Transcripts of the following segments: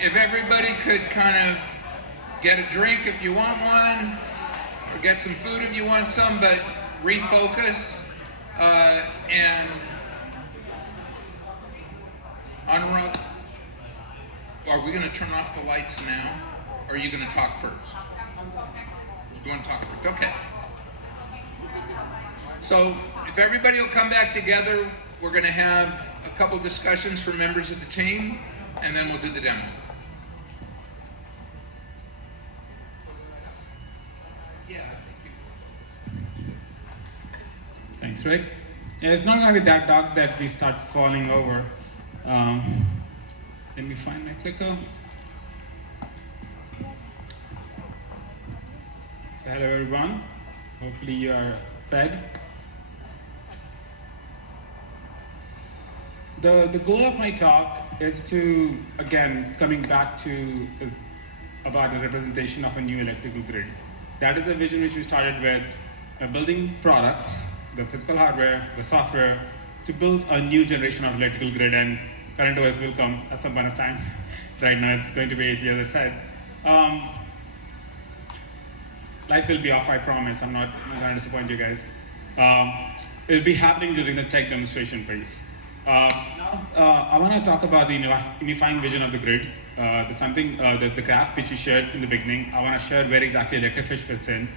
if everybody could kind of get a drink if you want one, or get some food if you want some, but refocus and Anurag, are we going to turn off the lights now, or are you going to talk first? You want to talk first? Okay. So if everybody will come back together, we're going to have a couple discussions for members of the team, and then we'll do the demo. Yeah. Thanks, Rick. Yeah, it's not going to be that dark that we start falling over. Let me find my clicker. So hello, everyone. Hopefully you are fed. The goal of my talk is to, again, coming back to is about the representation of a new electrical grid. That is the vision which we started with, building products, the physical hardware, the software, to build a new generation of electrical grid, and current OS will come at some point of time. Right now it's going to be AC, as I said. Lights will be off, I promise. I'm not going to disappoint you guys. It'll be happening during the tech demonstration phase. Now, I want to talk about the unifying vision of the grid. The graph which you shared in the beginning. I want to share where exactly ElectricFish fits in.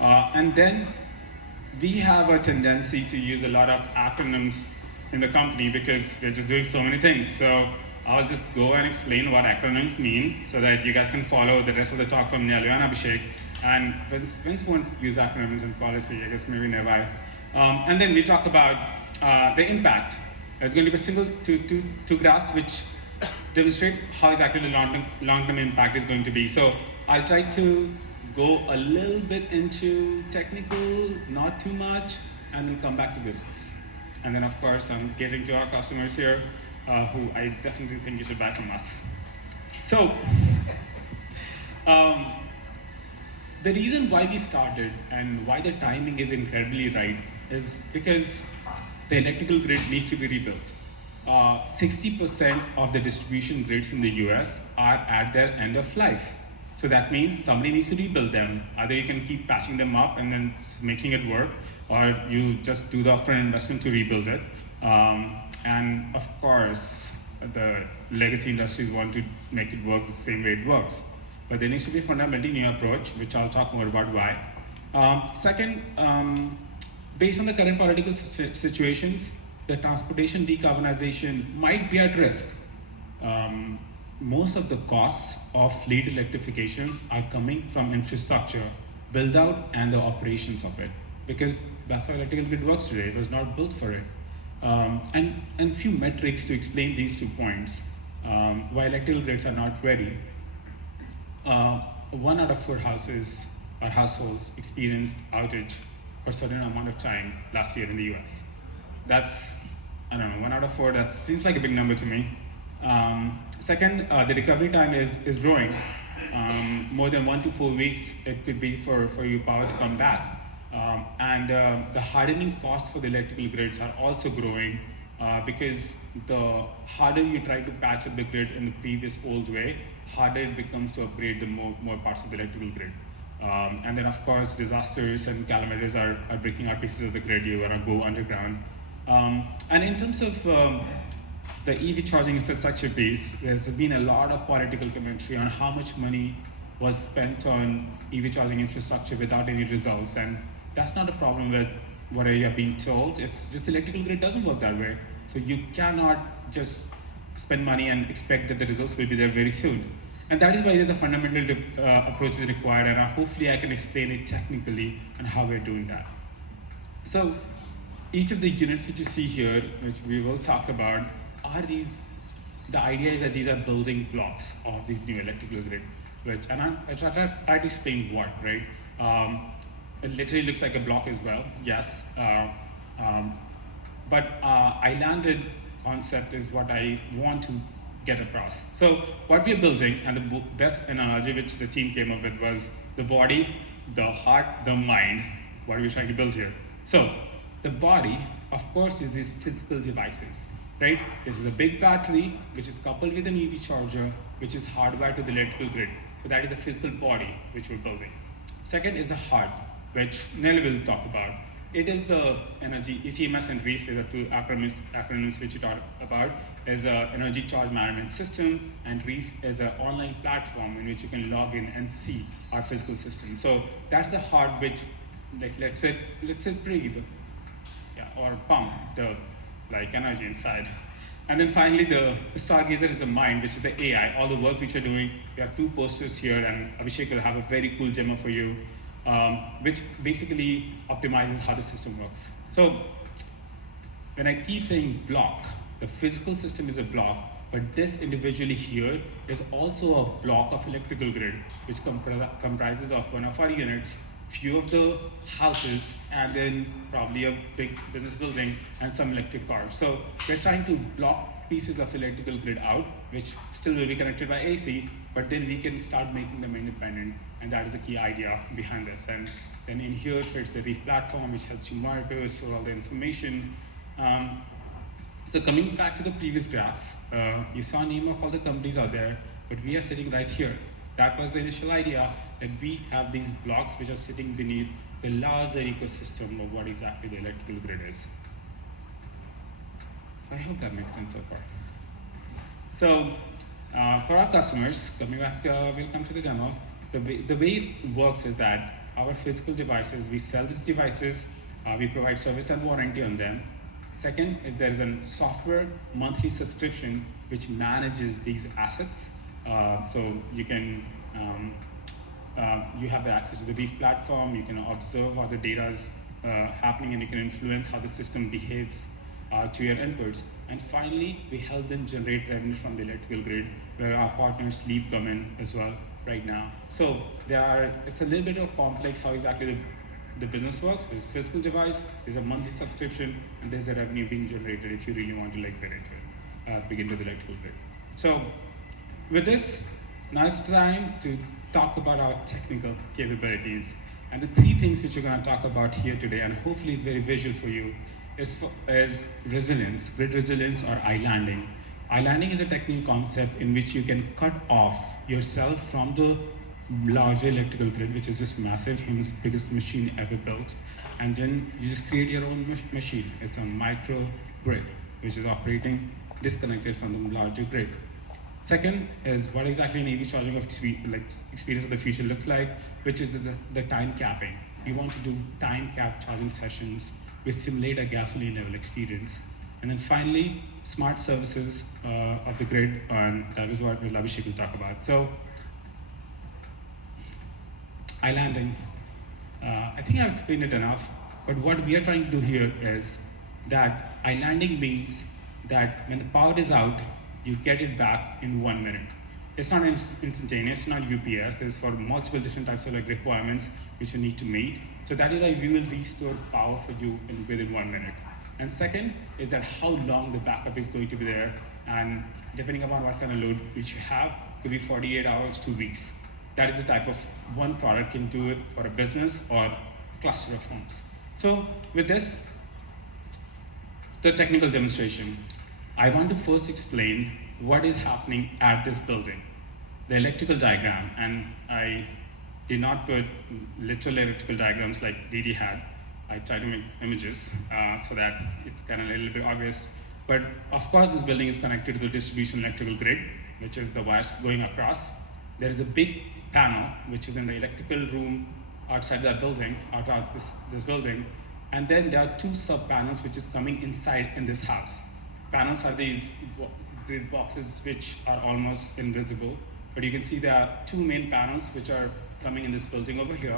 And then we have a tendency to use a lot of acronyms in the company because we're just doing so many things. So I'll just go and explain what acronyms mean so that you guys can follow the rest of the talk from Nyalu and Abhishek. And Vince won't use acronyms in policy, I guess maybe never. And then we talk about the impact. It's going to be a single two graphs which demonstrate how exactly the long-term impact is going to be. So I'll try to go a little bit into technical, not too much, and then come back to business. And then of course, I'm getting to our customers here, who I definitely think you should buy from us. So, the reason why we started and why the timing is incredibly right is because the electrical grid needs to be rebuilt. 60% of the distribution grids in the US are at their end of life. So that means somebody needs to rebuild them. Either you can keep patching them up and then making it work, or you just do the upfront investment to rebuild it. And of course, the legacy industries want to make it work the same way it works. But there needs to be a fundamentally new approach, which I'll talk more about why. Second, based on the current political situations, the transportation decarbonization might be at risk. Most of the costs of fleet electrification are coming from infrastructure, build out, and the operations of it. Because that's how electrical grid works today. It was not built for it. And few metrics to explain these 2 points. Why electrical grids are not ready. 1 out of 4 houses or households experienced outage for a certain amount of time last year in the US. That's, I don't know, 1 out of 4, that seems like a big number to me. Second, the recovery time is growing. More than 1 to 4 weeks it could be for your power to come back. And the hardening costs for the electrical grids are also growing because the harder you try to patch up the grid in the previous old way, harder it becomes to upgrade the more parts of the electrical grid. And then of course, disasters and calamities are breaking out pieces of the grid. You want to go underground. And in terms of the EV charging infrastructure piece, there's been a lot of political commentary on how much money was spent on EV charging infrastructure without any results. And that's not a problem with what you are being told. It's just the electrical grid doesn't work that way. So you cannot just spend money and expect that the results will be there very soon. And that is why there's a fundamental approach is required, and hopefully I can explain it technically and how we're doing that. So each of the units which you see here, which we will talk about, are these, the idea is that these are building blocks of this new electrical grid, and I try to explain what, right? It literally looks like a block as well, yes. But islanded concept is what I want to get across. So what we're building, and the best analogy which the team came up with was the body, the heart, the mind. What are we trying to build here? So the body, of course, is these physical devices. right? This is a big battery which is coupled with an EV charger, which is hardwired to the electrical grid. So that is the physical body which we're building. Second is the heart, which Nell will talk about. It is the energy, ECMS and REEF are the two acronyms which you talk about. There's an energy charge management system, and REEF is an online platform in which you can log in and see our physical system. So that's the heart which, like, let's say breathe, or pump the energy inside. And then finally, the Stargazer is the mind, which is the AI, all the work which you're doing. We have two posters here, and Abhishek will have a very cool demo for you, which basically optimizes how the system works. So when I keep saying block, the physical system is a block, but this individually here is also a block of electrical grid, which comprises of one of our units, few of the houses, and then probably a big business building and some electric cars. So we're trying to block pieces of electrical grid out, which still will be connected by AC, but then we can start making them independent, and that is the key idea behind this. And then in here fits the REEF platform, which helps you monitor, store all the information. So coming back to the previous graph, you saw name of all the companies out there, but we are sitting right here. That was the initial idea, that we have these blocks which are sitting beneath the larger ecosystem of what exactly the electrical grid is. So I hope that makes sense so far. So for our customers, coming back to, we'll come to the demo, the way it works is that our physical devices, we sell these devices, we provide service and warranty on them. Second is there is a software monthly subscription which manages these assets. So you can, you have the access to the REEF platform, you can observe how the data is happening, and you can influence how the system behaves to your inputs. And finally, we help them generate revenue from the electrical grid, where our partners Sleep come in as well right now. So it's a little bit of complex how exactly the business works. There's a physical device, there's a monthly subscription, and there's a revenue being generated if you really want to get into it, begin with the electrical grid. So with this, now it's time to talk about our technical capabilities. And the three things which we're going to talk about here today, and hopefully it's very visual for you, is resilience, grid resilience, or islanding. Islanding is a technical concept in which you can cut off yourself from the larger electrical grid, which is just massive, human's biggest machine ever built, and then you just create your own machine. It's a microgrid, which is operating disconnected from the larger grid. Second is what exactly an EV charging of experience of the future looks like, which is the time capping. We want to do time cap charging sessions which simulate a gasoline level experience. And then finally, smart services of the grid, and that is what Abhishek will talk about. So, islanding, I think I've explained it enough, but what we are trying to do here is that islanding means that when the power is out, you get it back in 1 minute. It's not instantaneous, it's not UPS. There's for multiple different types of requirements which you need to meet. So that is why we will restore power for you within 1 minute. And second is that how long the backup is going to be there, and depending upon what kind of load which you have, could be 48 hours, 2 weeks. That is the type of one product can do it for a business or cluster of homes. So with this, the technical demonstration. I want to first explain what is happening at this building, the electrical diagram, and I did not put literal electrical diagrams like Didi had. I tried to make images so that it's kind of a little bit obvious. But of course, this building is connected to the distribution electrical grid, which is the wires going across. There is a big panel, which is in the electrical room outside that building, outside this building. And then there are two sub-panels which is coming inside in this house. Panels are these grid boxes which are almost invisible, but you can see there are two main panels which are coming in this building over here.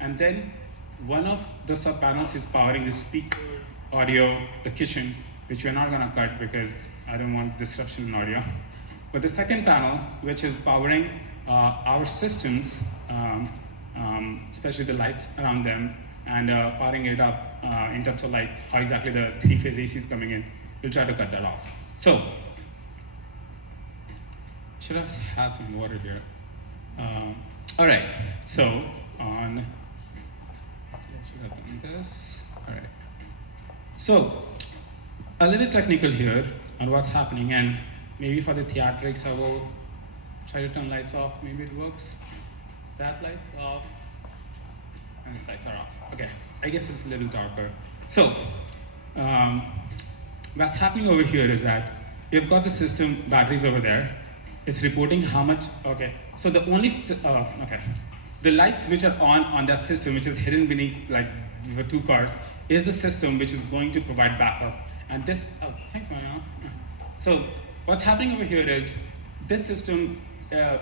And then one of the sub-panels is powering the speaker, audio, the kitchen, which we're not going to cut because I don't want disruption in audio. But the second panel, which is powering our systems, especially the lights around them, and powering it up in terms of like how exactly the three-phase AC is coming in, we'll try to cut that off. So, should have had some water here. All right, so on, should have done this. All right. So, a little technical here. on what's happening. And maybe for the theatrics, I will try to turn lights off. Maybe it works. That light's off, and these lights are off. Okay, I guess it's a little darker. So, what's happening over here is that we've got the system batteries over there. It's reporting how much, okay. So the only, the lights which are on that system, which is hidden beneath like the two cars, is the system which is going to provide backup. And this, oh, thanks, Maya. So what's happening over here is this system,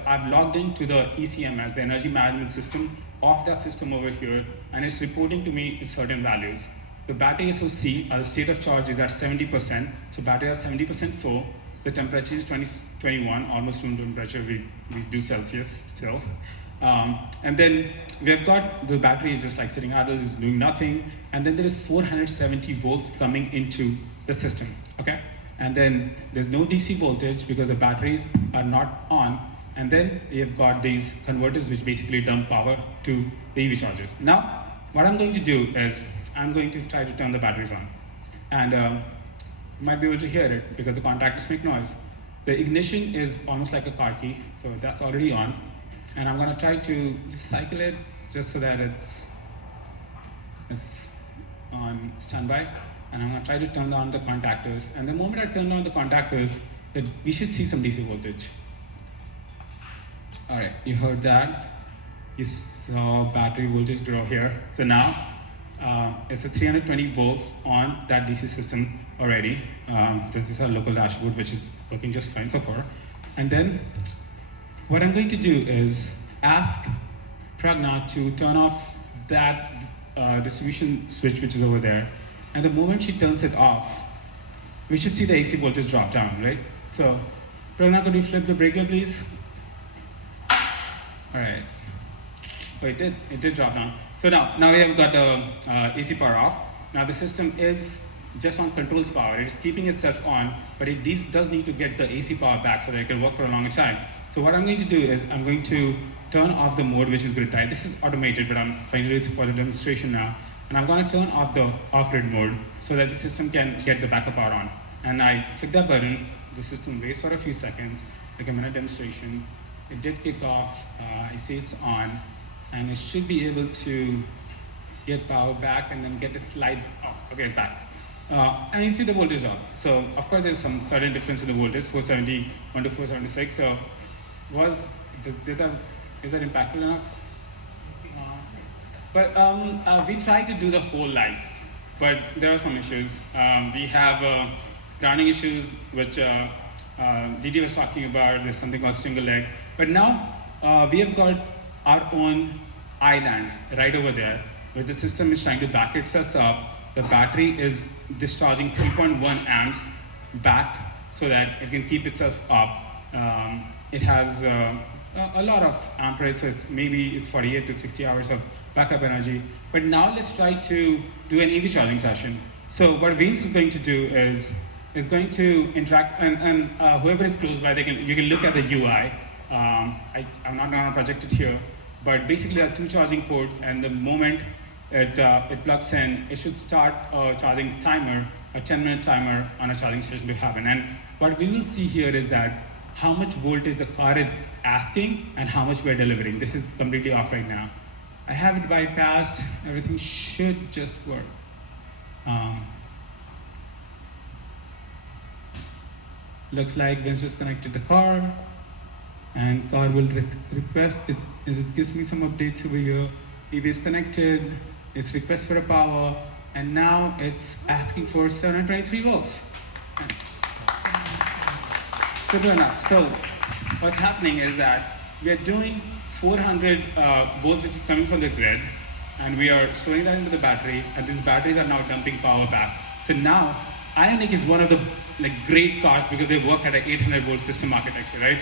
I've logged into the ECMS, the energy management system of that system over here, and it's reporting to me certain values. The battery SOC, the state of charge, is at 70%, so battery is 70% full. The temperature is 21, almost room temperature, we do Celsius still. And then we've got the battery is just like sitting idle, is doing nothing, and then there is 470 volts coming into the system, okay? And then there's no DC voltage because the batteries are not on, and then you've got these converters which basically dump power to the EV chargers. Now, what I'm going to do is I'm going to try to turn the batteries on, and you might be able to hear it because the contactors make noise. The ignition is almost like a car key, so that's already on. And I'm going to try to just cycle it just so that it's on standby. And I'm going to try to turn on the contactors. And the moment I turn on the contactors, we should see some DC voltage. All right, you heard that. You saw battery voltage grow here. So now it's a 320 volts on that DC system already. This is our local dashboard, which is working just fine so far. And then what I'm going to do is ask Pragna to turn off that distribution switch which is over there. And the moment she turns it off, we should see the AC voltage drop down, right? So, Pragna, could you flip the breaker, please? All right. Oh, it did drop down. So now we have got the AC power off. Now the system is just on controls power. It is keeping itself on, but it does need to get the AC power back so that it can work for a longer time. So what I'm going to do is I'm going to turn off the mode which is grid tied. This is automated, but I'm trying to do it for the demonstration now. And I'm going to turn off the off-grid mode so that the system can get the backup power on. And I click that button, the system waits for a few seconds, like a minute demonstration. It did kick off, I see it's on, and it should be able to get power back and then get its light, oh, okay, it's back. And you see the voltage up. So of course there's some sudden difference in the voltage, 471 to 476. So is that impactful enough? But we try to do the whole lights, but there are some issues. We have grounding issues, which Didi was talking about. There's something called single leg. But now we have got our own island right over there, where the system is trying to back itself up. The battery is discharging 3.1 amps back so that it can keep itself up. It has a lot of amperage, so maybe it's 48 to 60 hours of backup energy. But now let's try to do an EV charging session. So what Vince is going to do is going to interact, and whoever is close by, you can look at the UI. I'm not going to project it here, but basically there are two charging ports, and the moment it plugs in, it should start a charging timer, a 10-minute timer on a charging station to happen. And what we will see here is that how much voltage the car is asking and how much we're delivering. This is completely off right now. I have it bypassed. Everything should just work. Looks like Vince just connected the car, and car will request it. It gives me some updates over here. EV is connected. It's request for a power, and now it's asking for 723 volts. Simple enough. So what's happening is that we are doing 400 volts, which is coming from the grid, and we are storing that into the battery, and these batteries are now dumping power back. So now, Ioniq is one of the great cars because they work at an 800 volt system architecture, right?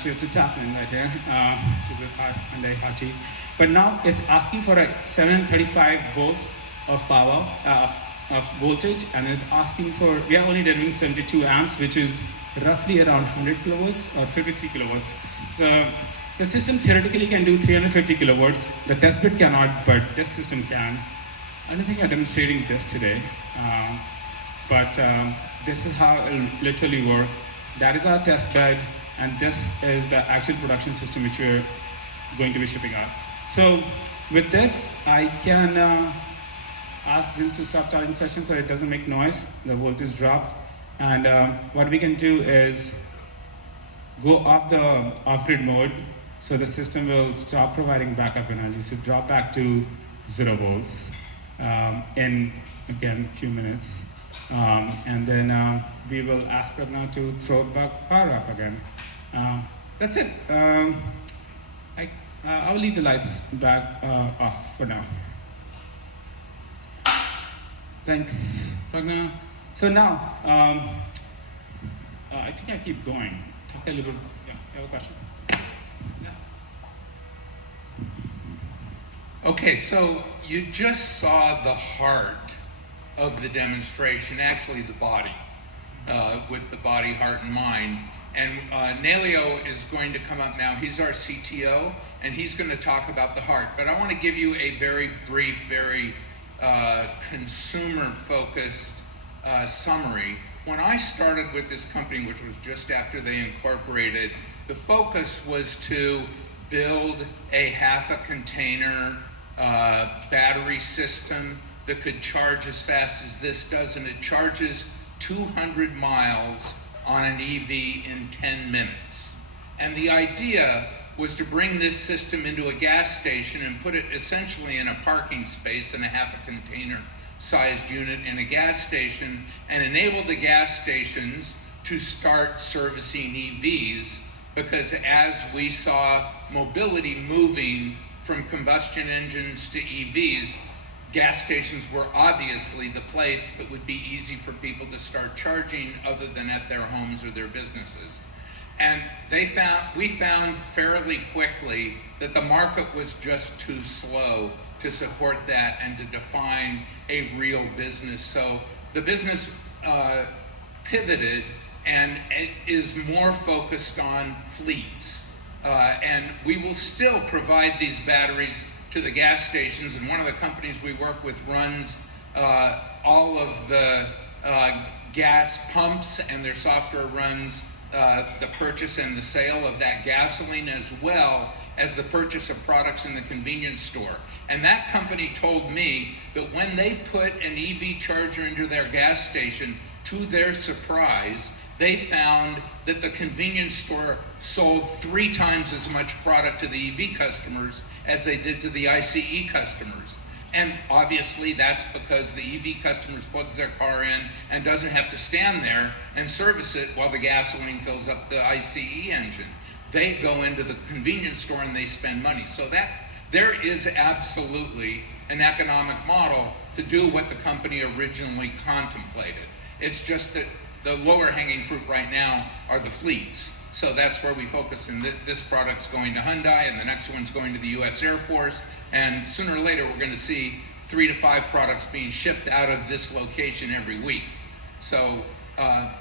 Cheers to Chaplin right here. She's a Hyundai Hachi. But now it's asking for a 735 volts of power, of voltage, and it's asking for, we are only delivering 72 amps, which is roughly around 100 kilovolts or 53 kilowatts. The system theoretically can do 350 kilowatts. The test bed cannot, but this system can. I don't think I'm demonstrating this today. but this is how it'll literally work. That is our test bed, and this is the actual production system which we're going to be shipping out. So with this, I can ask Vince to stop charging session so it doesn't make noise. The voltage dropped. And what we can do is go off the off-grid mode, so the system will stop providing backup energy, so drop back to 0 volts in, again, a few minutes. And then we will ask Pragna to throw back power up again. That's it. I'll leave the lights back off for now. Thanks, Pragna. So now, I think I keep going. Talk a little bit. Yeah, you have a question? Yeah. Okay, so you just saw the heart of the demonstration, actually the body, with the body, heart, and mind. And Nelio is going to come up now. He's our CTO, and he's going to talk about the heart. But I want to give you a very brief, very consumer-focused summary. When I started with this company, which was just after they incorporated, the focus was to build a half a container battery system that could charge as fast as this does, and it charges 200 miles on an EV in 10 minutes. And the idea was to bring this system into a gas station and put it essentially in a parking space in a half a container sized unit in a gas station, and enable the gas stations to start servicing EVs, because as we saw mobility moving from combustion engines to EVs, gas stations were obviously the place that would be easy for people to start charging other than at their homes or their businesses. And we found fairly quickly that the market was just too slow to support that and to define a real business. So the business pivoted and it is more focused on fleets. And we will still provide these batteries to the gas stations, and one of the companies we work with runs all of the gas pumps, and their software runs the purchase and the sale of that gasoline, as well as the purchase of products in the convenience store. And that company told me that when they put an EV charger into their gas station, to their surprise, they found that the convenience store sold 3 times as much product to the EV customers as they did to the ICE customers. And obviously that's because the EV customers plugs their car in and doesn't have to stand there and service it while the gasoline fills up the ICE engine. They go into the convenience store and they spend money. So that there is absolutely an economic model to do what the company originally contemplated. It's just that the lower hanging fruit right now are the fleets. So that's where we focus, and this product's going to Hyundai, and the next one's going to the US Air Force, and sooner or later we're going to see 3 to 5 products being shipped out of this location every week. So,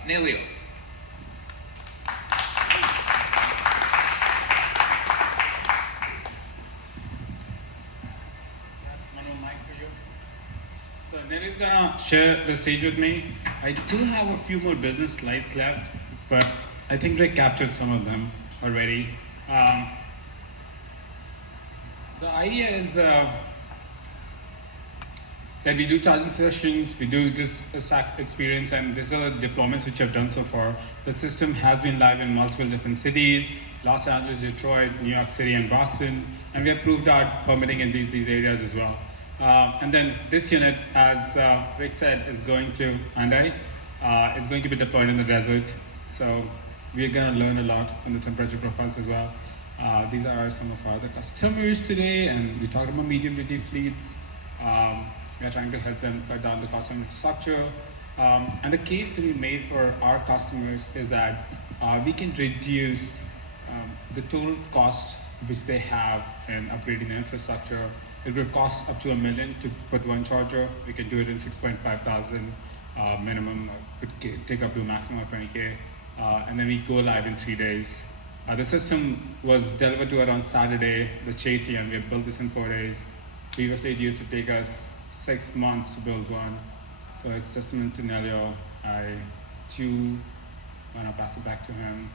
Nelio. So Nelly's gonna share the stage with me. I do have a few more business slides left, but I think Rick captured some of them already. The idea is that we do charging sessions, we do this stack experience, and these are the deployments which I've done so far. The system has been live in multiple different cities: Los Angeles, Detroit, New York City, and Boston, and we have proved out permitting in these areas as well. And then this unit, as Rick said, is going to Hyundai. It's going to be deployed in the desert, so we're going to learn a lot on the temperature profiles as well. These are some of our other customers today, and we talked about medium-duty fleets. We are trying to help them cut down the cost of infrastructure. And the case to be made for our customers is that we can reduce the total cost which they have in upgrading the infrastructure. It will cost up to $1 million to put one charger. We can do it in 6,500 minimum. Could take up to a maximum of 20K. And then we go live in 3 days. The system was delivered to us on Saturday, the chassis, and we have built this in 4 days. Previously, it used to take us 6 months to build one. So it's testament to Nelio. I too want to pass it back to him.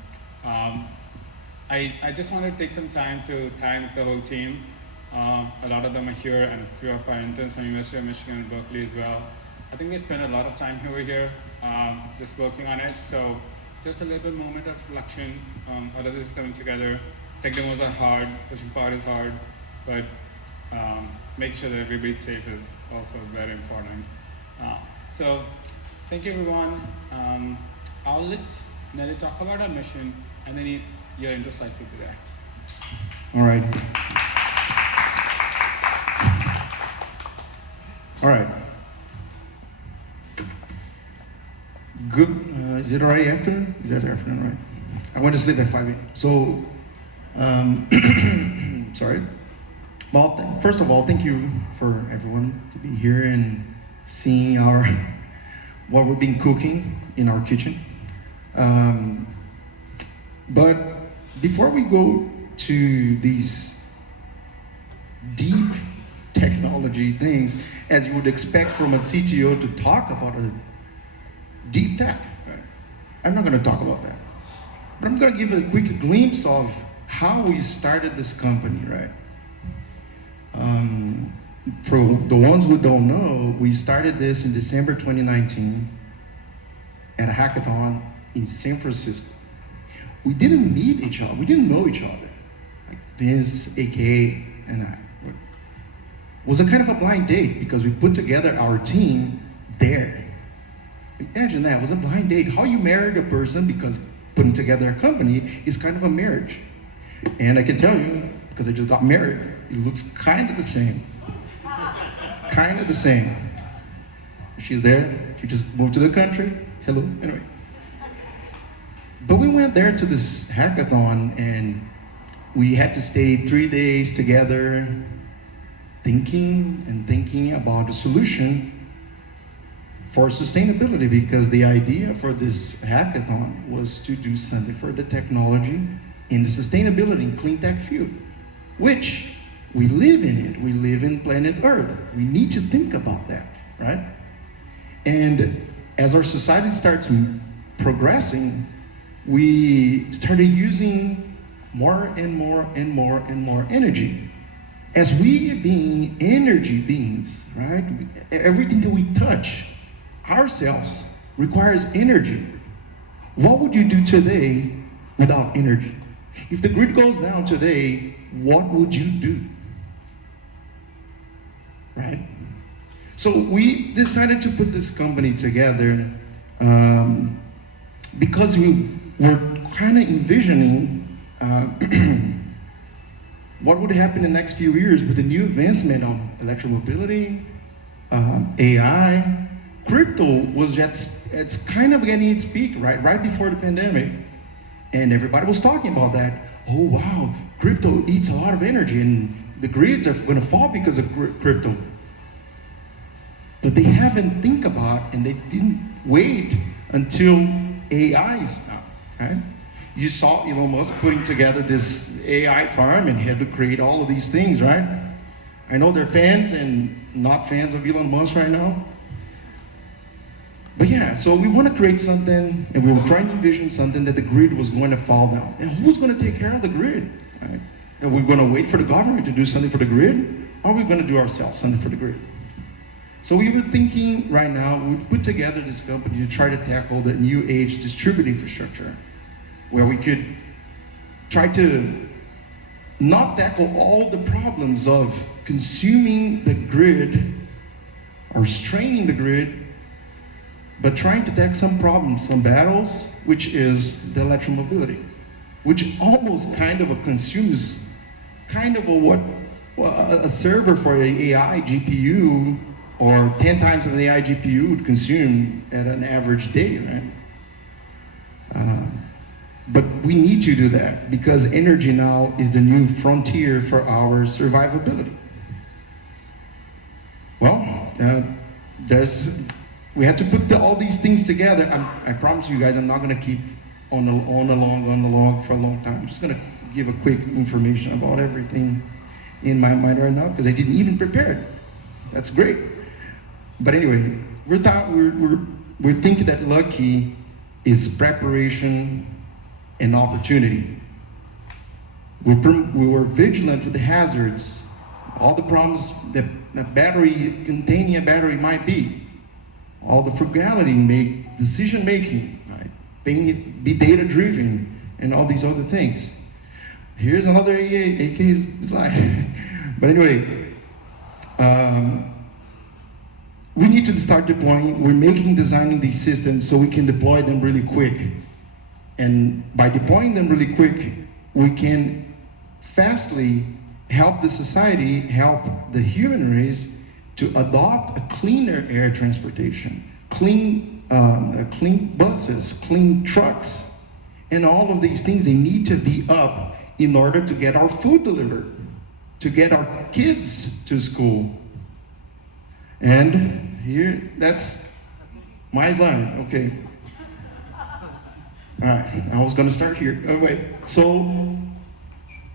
I just want to take some time to thank the whole team. A lot of them are here, and a few of our interns from University of Michigan and Berkeley as well. I think we spent a lot of time over here just working on it. So just a little moment of reflection. All of this is coming together. Tech demos are hard, pushing power is hard, but making sure that everybody's safe is also very important. So thank you, everyone. I'll let Nelly talk about our mission, and then your intro slides will be there. All right. All right. Good. Is it already afternoon? Is that afternoon, right? I went to sleep at 5 a.m. So, sorry. Well, first of all, thank you for everyone to be here and seeing what we've been cooking in our kitchen. But before we go to these deep technology things, as you would expect from a CTO to talk about a deep tech, right? I'm not going to talk about that. But I'm going to give a quick glimpse of how we started this company, right? For the ones who don't know, we started this in December 2019 at a hackathon in San Francisco. We didn't meet each other. We didn't know each other. Like Vince, AK, and I. It was a kind of a blind date because we put together our team there. Imagine that. It was a blind date. How you married a person, because putting together a company is kind of a marriage. And I can tell you, because I just got married, it looks kind of the same. Kind of the same. She's there. She just moved to the country. Hello. Anyway. But we went there to this hackathon, and we had to stay 3 days together thinking about a solution for sustainability, because the idea for this hackathon was to do something for the technology in the sustainability and clean tech field, which we live in it. We live in planet Earth. We need to think about that, right? And as our society starts progressing, we started using more and more and more and more energy. As we being energy beings, right? Everything that we touch ourselves requires energy. What would you do today without energy? If the grid goes down today, what would you do? Right? So we decided to put this company together because we were kind of envisioning what would happen in the next few years with the new advancement of electromobility, AI. Crypto was it's kind of getting its peak right before the pandemic, and everybody was talking about that. Oh wow, crypto eats a lot of energy, and the grids are going to fall because of crypto. But they haven't think about, and they didn't wait until AI's now, right? You saw Elon Musk putting together this AI farm, and he had to create all of these things, right? I know they're fans and not fans of Elon Musk right now. But yeah, so we want to create something, and we were trying to envision something that the grid was going to fall down. And who's going to take care of the grid, right? Are we going to wait for the government to do something for the grid? Or are we going to do ourselves something for the grid? So we were thinking right now, we put together this company to try to tackle the new age distributed infrastructure, where we could try to not tackle all the problems of consuming the grid or straining the grid, but trying to tackle some problems, some battles, which is the electromobility, which almost kind of consumes kind of a server for an AI GPU, or 10 times of an AI GPU would consume at an average day, right? But we need to do that because energy now is the new frontier for our survivability. Well, we had to put all these things together. I promise you guys, I'm not going to keep on the log for a long time. I'm just going to give a quick information about everything in my mind right now because I didn't even prepare it. That's great. But anyway, we think that lucky is preparation and opportunity. We were vigilant with the hazards, all the problems that containing a battery might be, all the frugality, decision making, right? Be data driven, and all these other things. Here's another AK slide. But anyway, we need to start deploying. We're designing these systems so we can deploy them really quick. And by deploying them really quick, we can fastly help the society, help the human race to adopt a cleaner air transportation, clean buses, clean trucks, and all of these things. They need to be up in order to get our food delivered, to get our kids to school. And here, that's my slide. Okay. All right, I was gonna start here. Anyway, so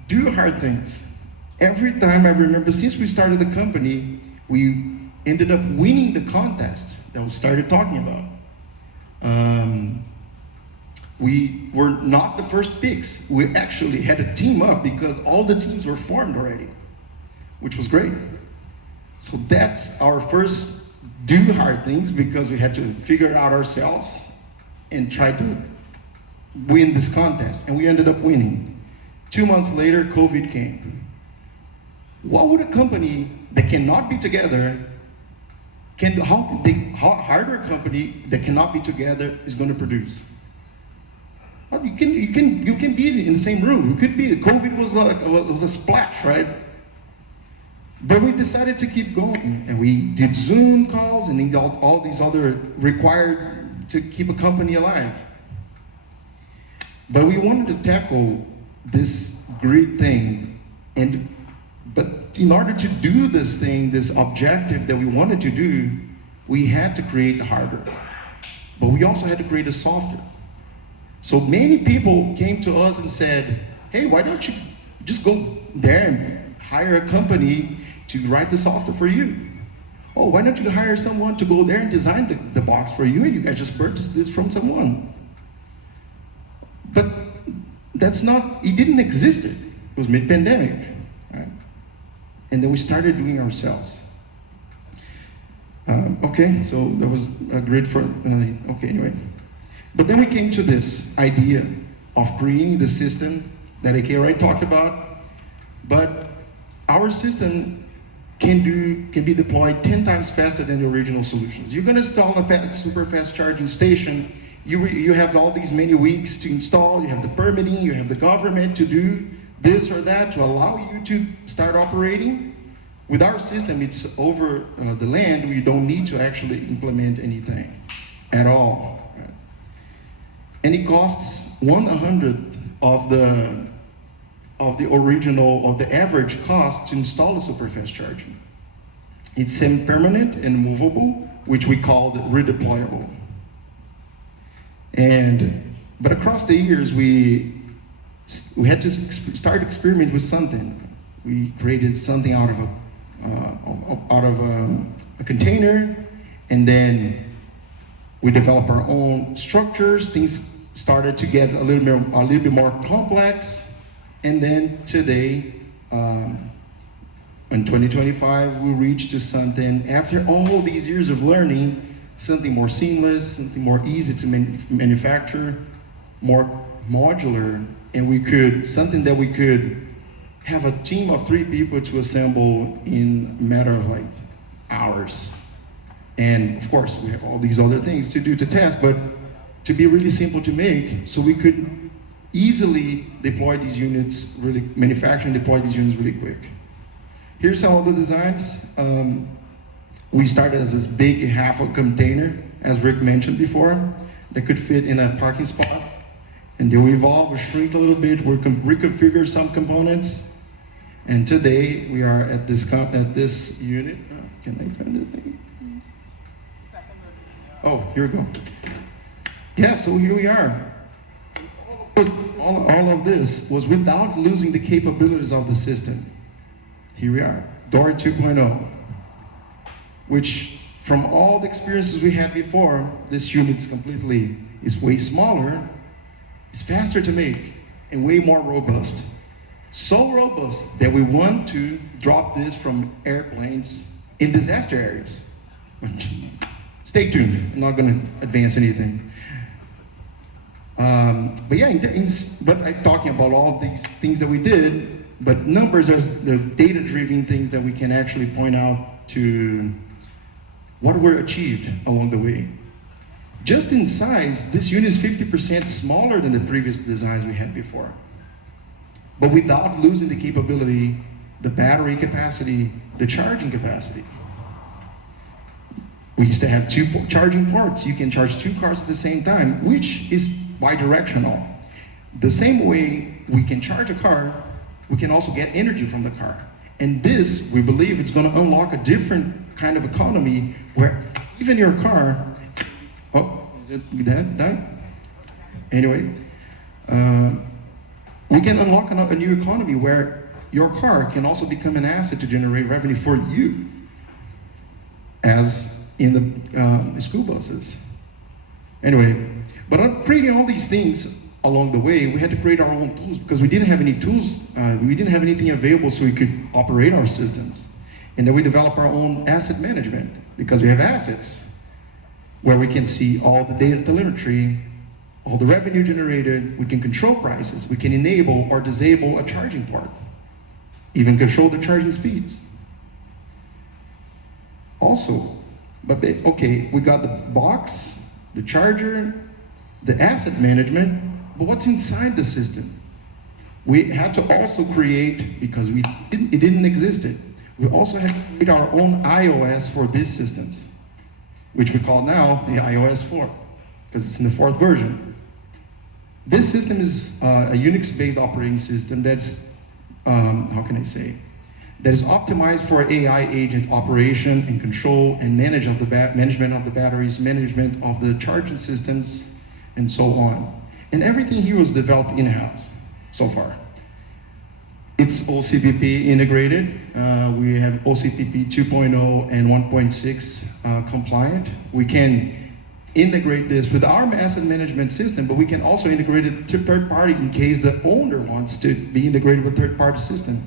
do hard things. Every time I remember, since we started the company, we ended up winning the contest that we started talking about. We were not the first picks. We actually had a team up because all the teams were formed already, which was great. So that's our first do hard things, because we had to figure it out ourselves and try to win this contest, and we ended up winning. 2 months later, COVID came. What would a company that cannot be together, how hardware company that cannot be together is going to produce? Well, you can be in the same room. You could be. COVID was a splash, right? But we decided to keep going, and we did Zoom calls and all these other required to keep a company alive. But we wanted to tackle this grid thing, but in order to do this thing, this objective that we wanted to do, we had to create the hardware. But we also had to create a software. So many people came to us and said, hey, why don't you just go there and hire a company to write the software for you? Oh, why don't you hire someone to go there and design the box for you, and you guys just purchase this from someone? But it didn't exist. It was mid-pandemic, right? And then we started doing ourselves. Okay, so there was a grid for, okay, anyway. But then we came to this idea of creating the system that AK already talked about, but our system can be deployed 10 times faster than the original solutions. You're gonna install a super fast charging station. You have all these many weeks to install, you have the permitting, you have the government to do this or that to allow you to start operating. With our system, it's over the land. We don't need to actually implement anything at all. And it costs 1/100th of the average cost to install a super fast charging. It's semi-permanent and movable, which we called redeployable. But across the years, we had to start experimenting with something. We created something out of a container, and then we developed our own structures. Things started to get a little bit more complex, and then today, in 2025, we reached to something, after all these years of learning, something more seamless, something more easy to manufacture, more modular, and something that we could have a team of 3 people to assemble in a matter of like hours. And of course, we have all these other things to do to test, but to be really simple to make, so we could easily deploy these units, manufacture and deploy these units really quick. Here's some of the designs. We started as this big half a container, as Rick mentioned before, that could fit in a parking spot. And then we evolved, we shrink a little bit, we reconfigure some components. And today we are at this unit. Oh, can I find this thing? Oh, here we go. Yeah, so here we are. All of this was without losing the capabilities of the system. Here we are, DOR 2.0, which from all the experiences we had before, this unit is way smaller, it's faster to make, and way more robust. So robust that we want to drop this from airplanes in disaster areas. Stay tuned, I'm not gonna advance anything. But yeah, but I'm talking about all these things that we did, but numbers are the data-driven things that we can actually point out to what were achieved along the way. Just in size, this unit is 50% smaller than the previous designs we had before. But without losing the capability, the battery capacity, the charging capacity. We used to have 2 charging ports. You can charge 2 cars at the same time, which is bidirectional. The same way we can charge a car, we can also get energy from the car. And this, we believe, it's going to unlock a different kind of economy where even your car, oh, is it that died? Anyway, we can unlock a new economy where your car can also become an asset to generate revenue for you, as in the school buses. Anyway, but creating all these things along the way, we had to create our own tools because we didn't have any tools, we didn't have anything available so we could operate our systems. And then we developed our own asset management because we have assets where we can see all the data telemetry, all the revenue generated, we can control prices, we can enable or disable a charging port, even control the charging speeds. Also, okay, we got the box, the charger, the asset management, but what's inside the system? We had to also create, because it didn't exist, we also had to create our own iOS for these systems, which we call now the iOS 4, because it's in the 4th version. This system is a Unix-based operating system that's, how can I say, that is optimized for AI agent operation and control and management of the batteries, management of the charging systems, and so on. And everything here was developed in-house so far. It's OCPP integrated. We have OCPP 2.0 and 1.6 compliant. We can integrate this with our asset management system, but we can also integrate it to third party in case the owner wants to be integrated with third-party system.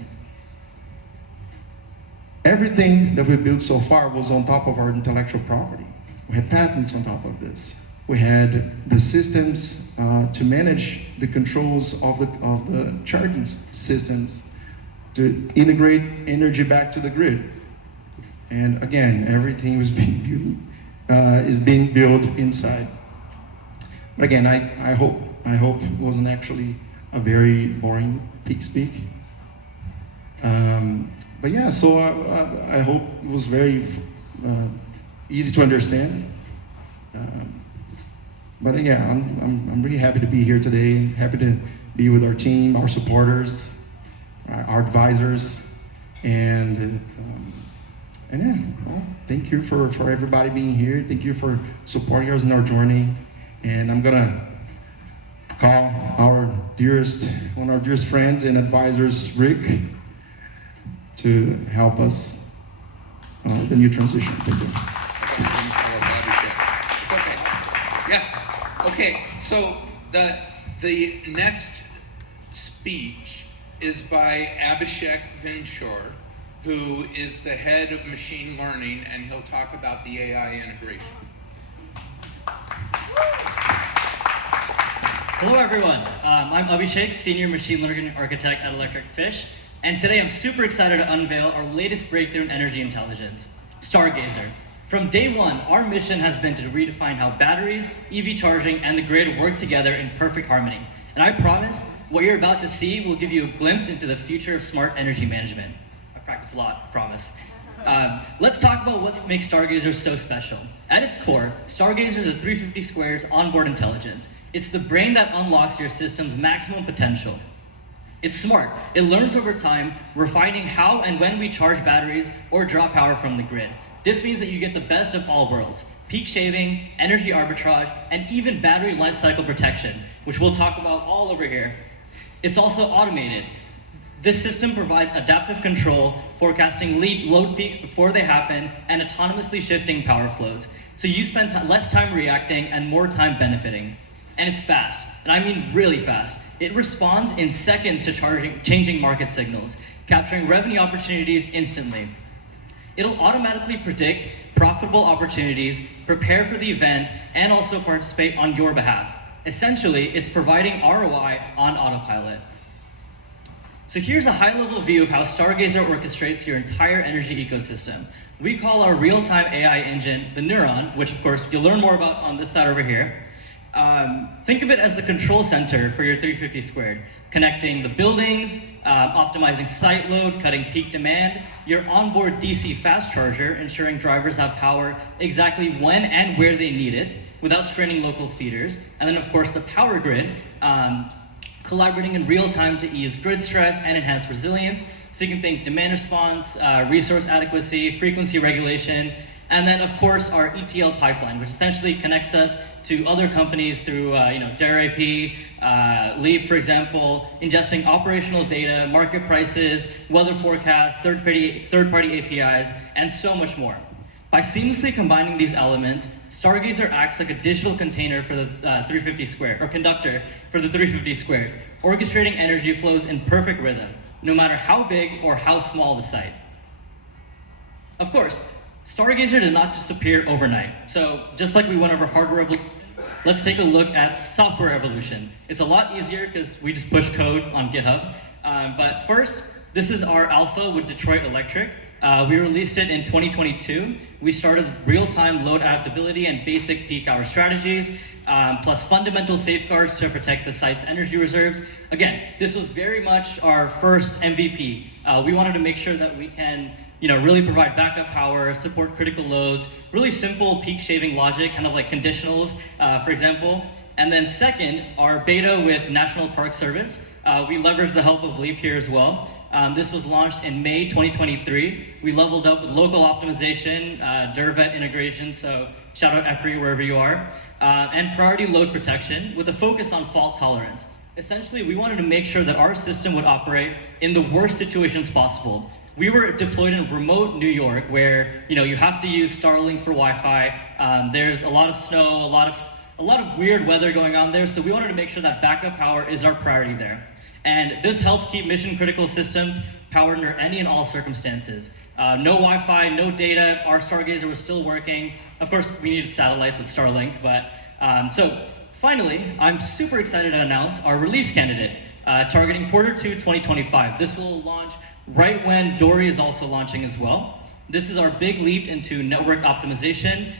Everything that we built so far was on top of our intellectual property. We had patents on top of this. We had the systems to manage the controls of the charging systems to integrate energy back to the grid. And again, everything was is being built inside. But again, I hope it wasn't actually a very boring speak. But yeah, so I hope it was very easy to understand. But yeah, I'm really happy to be here today. Happy to be with our team, our supporters, our advisors, and yeah, well, thank you for everybody being here. Thank you for supporting us in our journey. And I'm gonna call one of our dearest friends and advisors, Rick, to help us with the new transition. Thank you. It's okay. Yeah. Okay. So the next speech is by Abhishek Vinchor, who is the head of machine learning, and he'll talk about the AI integration. Hello everyone, I'm Abhishek, Senior Machine Learning Architect at ElectricFish, and today I'm super excited to unveil our latest breakthrough in energy intelligence, Stargazer. From day one, our mission has been to redefine how batteries, EV charging, and the grid work together in perfect harmony. And I promise, what you're about to see will give you a glimpse into the future of smart energy management. I practice a lot, I promise. Let's talk about what makes Stargazer so special. At its core, Stargazer is a 350 squares onboard intelligence. It's the brain that unlocks your system's maximum potential. It's smart. It learns over time, refining how and when we charge batteries or draw power from the grid. This means that you get the best of all worlds: peak shaving, energy arbitrage, and even battery life cycle protection, which we'll talk about all over here. It's also automated. This system provides adaptive control, forecasting load peaks before they happen, and autonomously shifting power flows. So you spend less time reacting and more time benefiting. And it's fast, and I mean really fast. It responds in seconds to changing market signals, capturing revenue opportunities instantly. It'll automatically predict profitable opportunities, prepare for the event, and also participate on your behalf. Essentially, it's providing ROI on autopilot. So here's a high-level view of how Stargazer orchestrates your entire energy ecosystem. We call our real-time AI engine the Neuron, which of course you'll learn more about on this side over here. Think of it as the control center for your 350 squared, connecting the buildings, optimizing site load, cutting peak demand, your onboard DC fast charger, ensuring drivers have power exactly when and where they need it without straining local feeders, and then of course the power grid, collaborating in real time to ease grid stress and enhance resilience. So you can think demand response, resource adequacy, frequency regulation, and then of course our ETL pipeline, which essentially connects us to other companies through DARE-AP, Leap, for example, ingesting operational data, market prices, weather forecasts, third-party APIs, and so much more. By seamlessly combining these elements, Stargazer acts like a digital container for the 350 squared, or conductor for the 350 squared, orchestrating energy flows in perfect rhythm, no matter how big or how small the site. Of course, Stargazer did not just appear overnight. So just like we went over hardware evolution, let's take a look at software evolution. It's a lot easier because we just push code on GitHub. But first, this is our alpha with Detroit Electric. We released it in 2022. We started real-time load adaptability and basic peak hour strategies, plus fundamental safeguards to protect the site's energy reserves. Again, this was very much our first MVP. We wanted to make sure that we can really provide backup power, support critical loads, really simple peak shaving logic, kind of like conditionals, for example. And then second, our beta with National Park Service. We leveraged the help of Leap here as well. This was launched in May 2023. We leveled up with local optimization, Dervet integration, so shout out EPRI wherever you are, and priority load protection with a focus on fault tolerance. Essentially, we wanted to make sure that our system would operate in the worst situations possible. We were deployed in remote New York where you have to use Starlink for Wi-Fi. There's a lot of snow, a lot of weird weather going on there, so we wanted to make sure that backup power is our priority there. And this helped keep mission critical systems powered under any and all circumstances. No Wi-Fi, no data, our Stargazer was still working. Of course, we needed satellites with Starlink, but so finally, I'm super excited to announce our release candidate, targeting Q2 2025. This will launch right when Dory is also launching as well. This is our big leap into network optimization,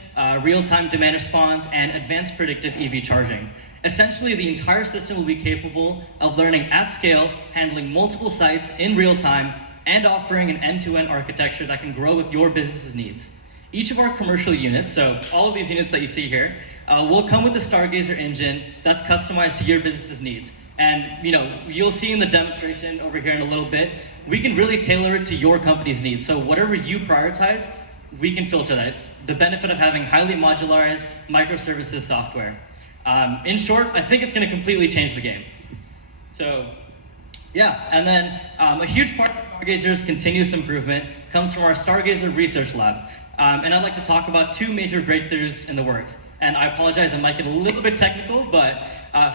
real-time demand response, and advanced predictive EV charging. Essentially, the entire system will be capable of learning at scale, handling multiple sites in real time, and offering an end-to-end architecture that can grow with your business's needs. Each of our commercial units, so all of these units that you see here, will come with a Stargazer engine that's customized to your business's needs. And you'll see in the demonstration over here in a little bit, we can really tailor it to your company's needs. So whatever you prioritize, we can filter that. It's the benefit of having highly modularized microservices software. In short, I think it's going to completely change the game. So yeah, and then a huge part of Stargazer's continuous improvement comes from our Stargazer Research Lab. And I'd like to talk about two major breakthroughs in the works. And I apologize, I might get a little bit technical, but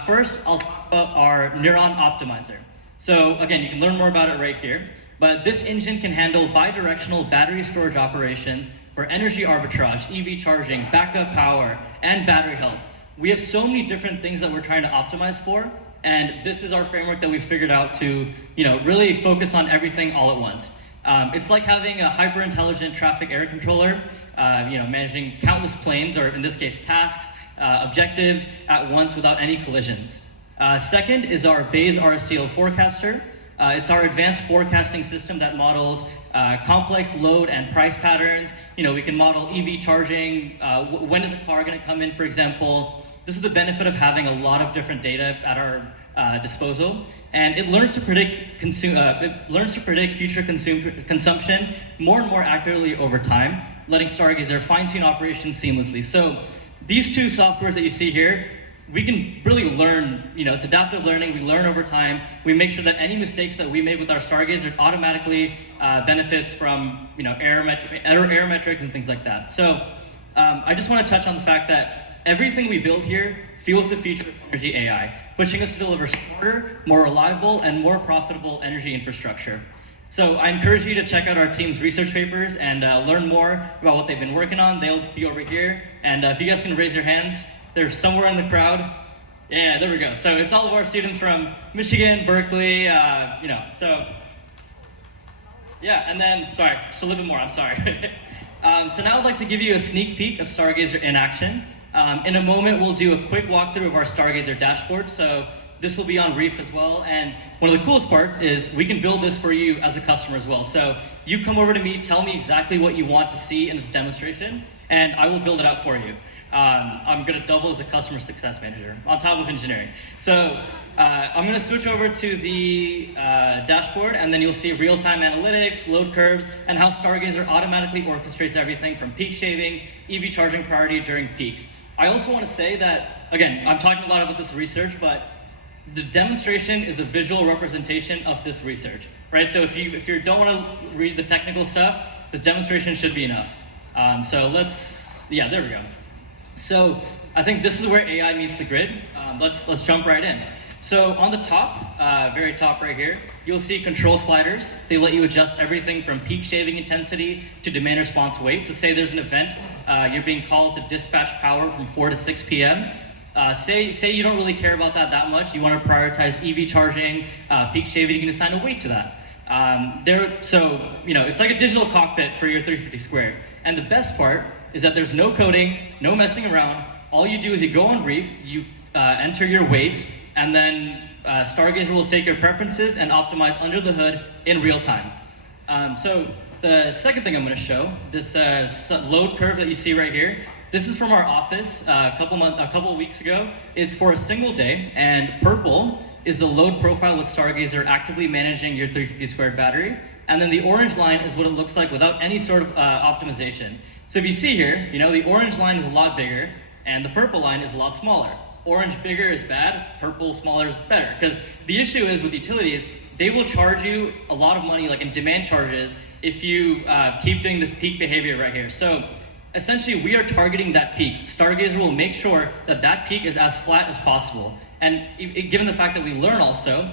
first I'll talk about our Neuron Optimizer. So again, you can learn more about it right here, but this engine can handle bidirectional battery storage operations for energy arbitrage, EV charging, backup power, and battery health. We have so many different things that we're trying to optimize for, and this is our framework that we've figured out to really focus on everything all at once. It's like having a hyper-intelligent traffic air controller, managing countless planes, or in this case tasks, objectives at once without any collisions. Second is our Bayes RSTL forecaster. It's our advanced forecasting system that models complex load and price patterns. We can model EV charging, when is a car going to come in, for example. This is the benefit of having a lot of different data at our disposal, and it learns to predict future consumption more and more accurately over time, letting Stargazer fine-tune operations seamlessly. So these two softwares that you see here, we can really learn, it's adaptive learning, we learn over time. We make sure that any mistakes that we make with our Stargazer automatically benefits from, error metrics and things like that. So I just want to touch on the fact that everything we build here fuels the future of energy AI, pushing us to deliver smarter, more reliable, and more profitable energy infrastructure. So I encourage you to check out our team's research papers and learn more about what they've been working on. They'll be over here. And if you guys can raise your hands, they're somewhere in the crowd. Yeah, there we go. So it's all of our students from Michigan, Berkeley, so yeah, and then, sorry, just a little bit more, I'm sorry. So now I'd like to give you a sneak peek of Stargazer in action. In a moment, we'll do a quick walkthrough of our Stargazer dashboard. So this will be on Reef as well. And one of the coolest parts is we can build this for you as a customer as well. So you come over to me, tell me exactly what you want to see in this demonstration, and I will build it out for you. I'm going to double as a customer success manager on top of engineering. So I'm going to switch over to the dashboard, and then you'll see real-time analytics, load curves, and how Stargazer automatically orchestrates everything from peak shaving, EV charging priority during peaks. I also want to say that, again, I'm talking a lot about this research, but the demonstration is a visual representation of this research, right? So if you don't want to read the technical stuff, this demonstration should be enough. Yeah, there we go. So I think this is where AI meets the grid. Let's jump right in. So on the top, very top right here, you'll see control sliders. They let you adjust everything from peak shaving intensity to demand response weight. So say there's an event, you're being called to dispatch power from 4 to 6 p.m. Say you don't really care about that much. You want to prioritize EV charging, peak shaving. You can assign a weight to that. It's like a digital cockpit for your 350 squared. And the best part is that there's no coding, no messing around. All you do is you go on Reef, you enter your weights, and then Stargazer will take your preferences and optimize under the hood in real time. So the second thing I'm going to show, this load curve that you see right here, this is from our office a couple weeks ago. It's for a single day, and purple is the load profile with Stargazer actively managing your 350 squared battery. And then the orange line is what it looks like without any sort of optimization. So if you see here, the orange line is a lot bigger, and the purple line is a lot smaller. Orange bigger is bad, purple smaller is better. Because the issue is with utilities, they will charge you a lot of money, like in demand charges, if you keep doing this peak behavior right here. So essentially, we are targeting that peak. Stargazer will make sure that that peak is as flat as possible. And given the fact that we learn also,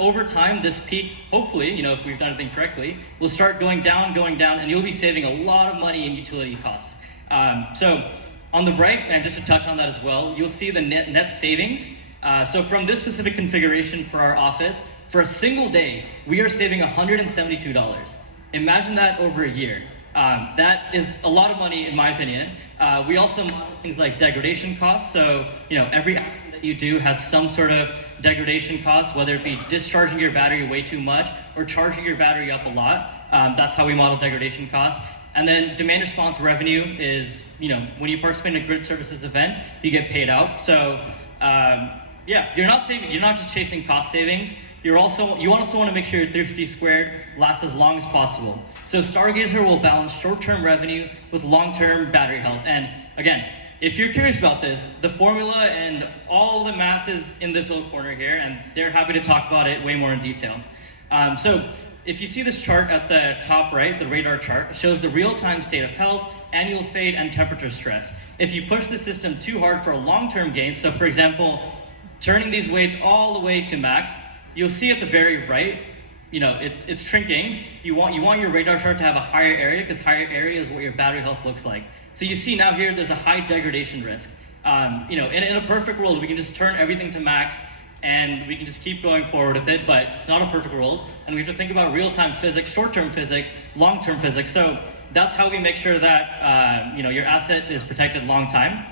over time, this peak, hopefully, if we've done everything correctly, will start going down, and you'll be saving a lot of money in utility costs. So on the right, and just to touch on that as well, you'll see the net savings. So from this specific configuration for our office, for a single day, we are saving $172. Imagine that over a year. That is a lot of money, in my opinion. We also model things like degradation costs. So, every action that you do has some sort of degradation cost, whether it be discharging your battery way too much or charging your battery up a lot. That's how we model degradation costs. And then demand response revenue is, when you participate in a grid services event, you get paid out. So, you're not just chasing cost savings. You also want to make sure your 350 squared lasts as long as possible. So Stargazer will balance short-term revenue with long-term battery health. And again, if you're curious about this, the formula and all the math is in this little corner here, and they're happy to talk about it way more in detail. So if you see this chart at the top right, the radar chart, it shows the real-time state of health, annual fade, and temperature stress. If you push the system too hard for a long-term gain, so for example, turning these weights all the way to max, you'll see at the very right, it's shrinking. You want your radar chart to have a higher area, because higher area is what your battery health looks like. So you see now here, there's a high degradation risk. In a perfect world, we can just turn everything to max and we can just keep going forward with it, but it's not a perfect world. And we have to think about real-time physics, short-term physics, long-term physics. So that's how we make sure that your asset is protected long time.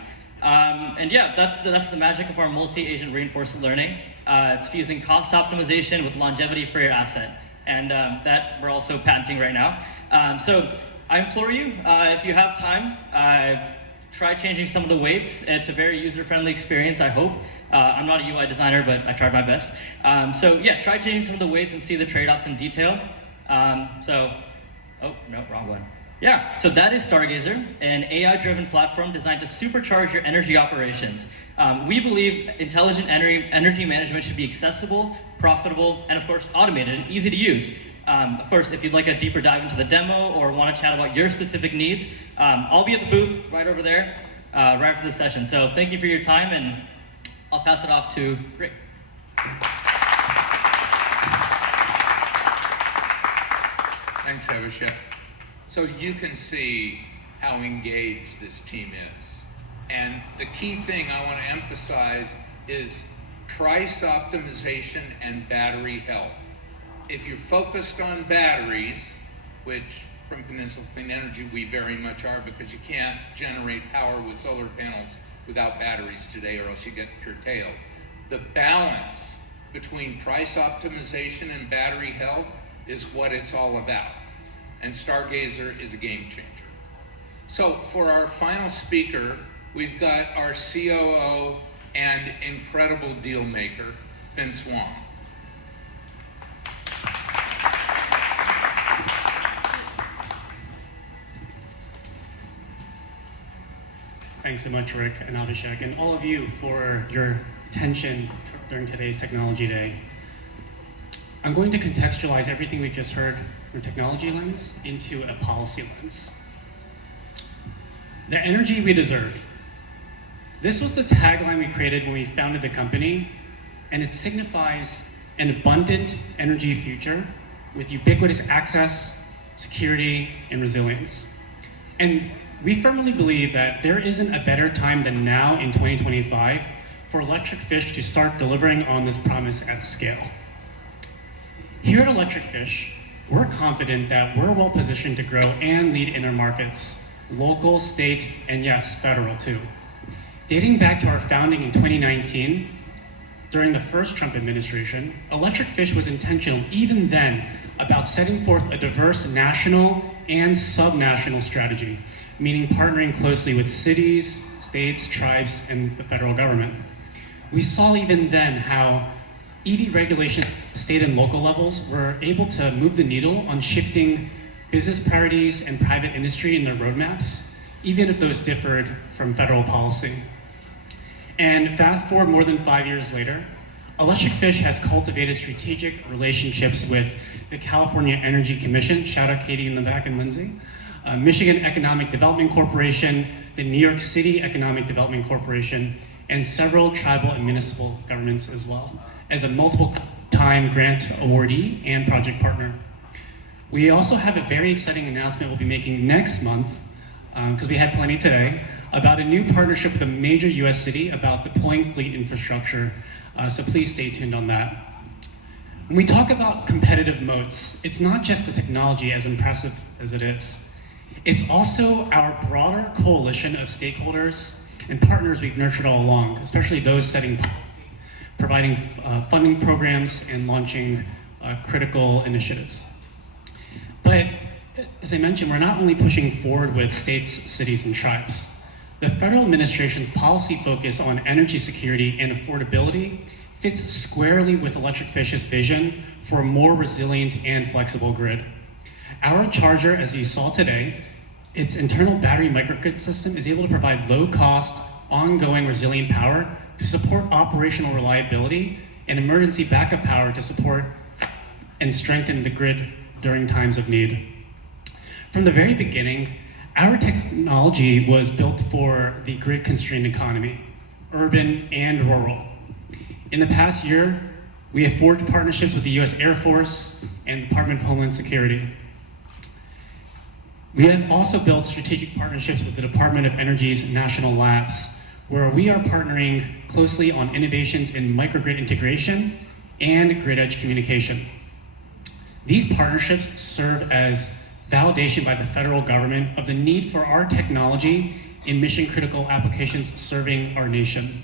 That's the magic of our multi-agent reinforcement learning. It's fusing cost optimization with longevity for your asset. And that we're also patenting right now. So I implore you, if you have time, try changing some of the weights. It's a very user-friendly experience, I hope. I'm not a UI designer, but I tried my best. Try changing some of the weights and see the trade-offs in detail. Oh, no, wrong one. Yeah, so that is Stargazer, an AI-driven platform designed to supercharge your energy operations. We believe intelligent energy management should be accessible, profitable, and of course automated and easy to use. Of course, if you'd like a deeper dive into the demo or want to chat about your specific needs, I'll be at the booth right over there right after this session. So thank you for your time, and I'll pass it off to Rick. Thanks, Abhishek. So you can see how engaged this team is. And the key thing I want to emphasize is price optimization and battery health. If you're focused on batteries, which from Peninsula Clean Energy we very much are, because you can't generate power with solar panels without batteries today, or else you get curtailed. The balance between price optimization and battery health is what it's all about. And Stargazer is a game changer. So for our final speaker, we've got our COO and incredible deal maker, Vince Wong. Thanks so much, Rick and Abhishek, and all of you for your attention during today's Technology Day. I'm going to contextualize everything we've just heard from a technology lens into a policy lens. The energy we deserve. This was the tagline we created when we founded the company, and it signifies an abundant energy future with ubiquitous access, security, and resilience. And we firmly believe that there isn't a better time than now in 2025 for ElectricFish to start delivering on this promise at scale. Here at ElectricFish, we're confident that we're well positioned to grow and lead in our markets, local, state, and yes, federal too. Dating back to our founding in 2019, during the first Trump administration, ElectricFish was intentional even then about setting forth a diverse national and subnational strategy, meaning partnering closely with cities, states, tribes, and the federal government. We saw even then how EV regulation at state and local levels were able to move the needle on shifting business priorities and private industry in their roadmaps, even if those differed from federal policy. And fast forward more than 5 years later, ElectricFish has cultivated strategic relationships with the California Energy Commission, shout out Katie in the back and Lindsay, Michigan Economic Development Corporation, the New York City Economic Development Corporation, and several tribal and municipal governments as well, as a multiple-time grant awardee and project partner. We also have a very exciting announcement we'll be making next month, because we had plenty today, about a new partnership with a major US city about deploying fleet infrastructure, so please stay tuned on that. When we talk about competitive moats, it's not just the technology, as impressive as it is. It's also our broader coalition of stakeholders and partners we've nurtured all along, especially those setting policy, providing funding programs, and launching critical initiatives. But as I mentioned, we're not only pushing forward with states, cities, and tribes. The federal administration's policy focus on energy security and affordability fits squarely with ElectricFish's vision for a more resilient and flexible grid. Our charger, as you saw today, its internal battery microgrid system is able to provide low-cost, ongoing resilient power to support operational reliability and emergency backup power to support and strengthen the grid during times of need. From the very beginning, our technology was built for the grid-constrained economy, urban and rural. In the past year, we have forged partnerships with the US Air Force and the Department of Homeland Security. We have also built strategic partnerships with the Department of Energy's national labs, where we are partnering closely on innovations in microgrid integration and grid edge communication. These partnerships serve as validation by the federal government of the need for our technology in mission-critical applications serving our nation.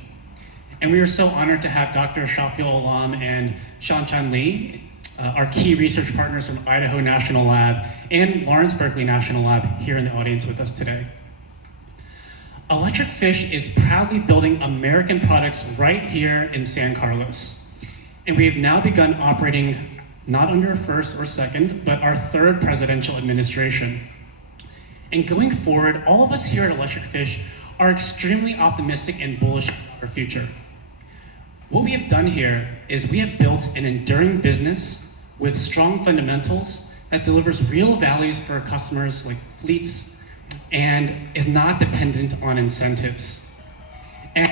And we are so honored to have Dr. Shafiul Alam and Shanchan Lee, our key research partners from Idaho National Lab and Lawrence Berkeley National Lab, here in the audience with us today. ElectricFish is proudly building American products right here in San Carlos. And we have now begun operating not under a first or second, but our third presidential administration. And going forward, all of us here at ElectricFish are extremely optimistic and bullish about our future. What we have done here is we have built an enduring business with strong fundamentals that delivers real values for our customers like fleets and is not dependent on incentives. And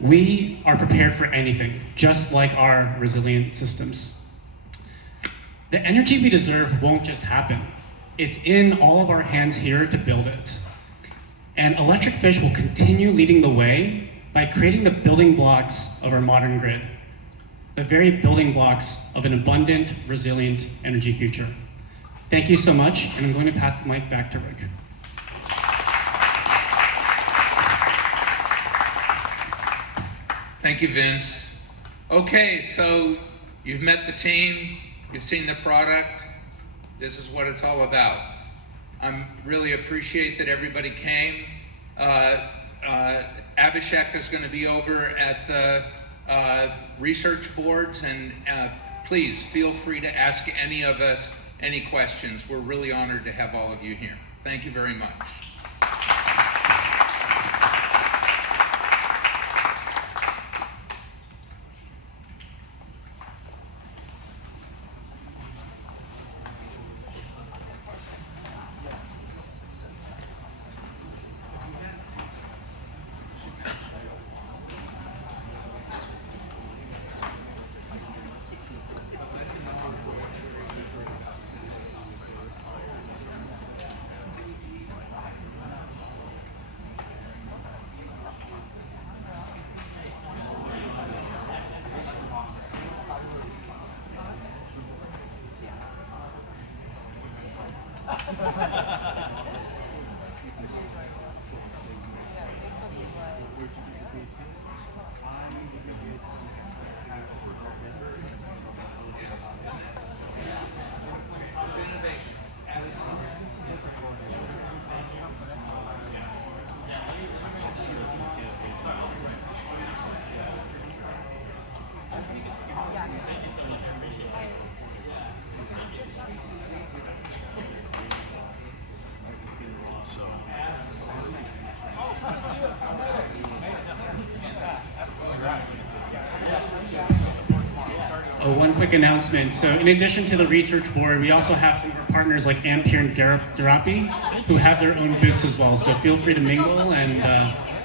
we are prepared for anything, just like our resilient systems. The energy we deserve won't just happen. It's in all of our hands here to build it. And ElectricFish will continue leading the way by creating the building blocks of our modern grid, the very building blocks of an abundant, resilient energy future. Thank you so much, and I'm going to pass the mic back to Rick. Thank you, Vince. Okay, so you've met the team, you've seen the product. This is what it's all about. I really appreciate that everybody came. Abhishek is going to be over at the research boards, and please feel free to ask any of us any questions. We're really honored to have all of you here. Thank you very much. One quick announcement. So in addition to the research board, we also have some of our partners like Ampere and Darapi who have their own booths as well. So feel free to mingle, and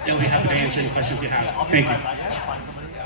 they'll be happy to answer any questions you have. Thank you.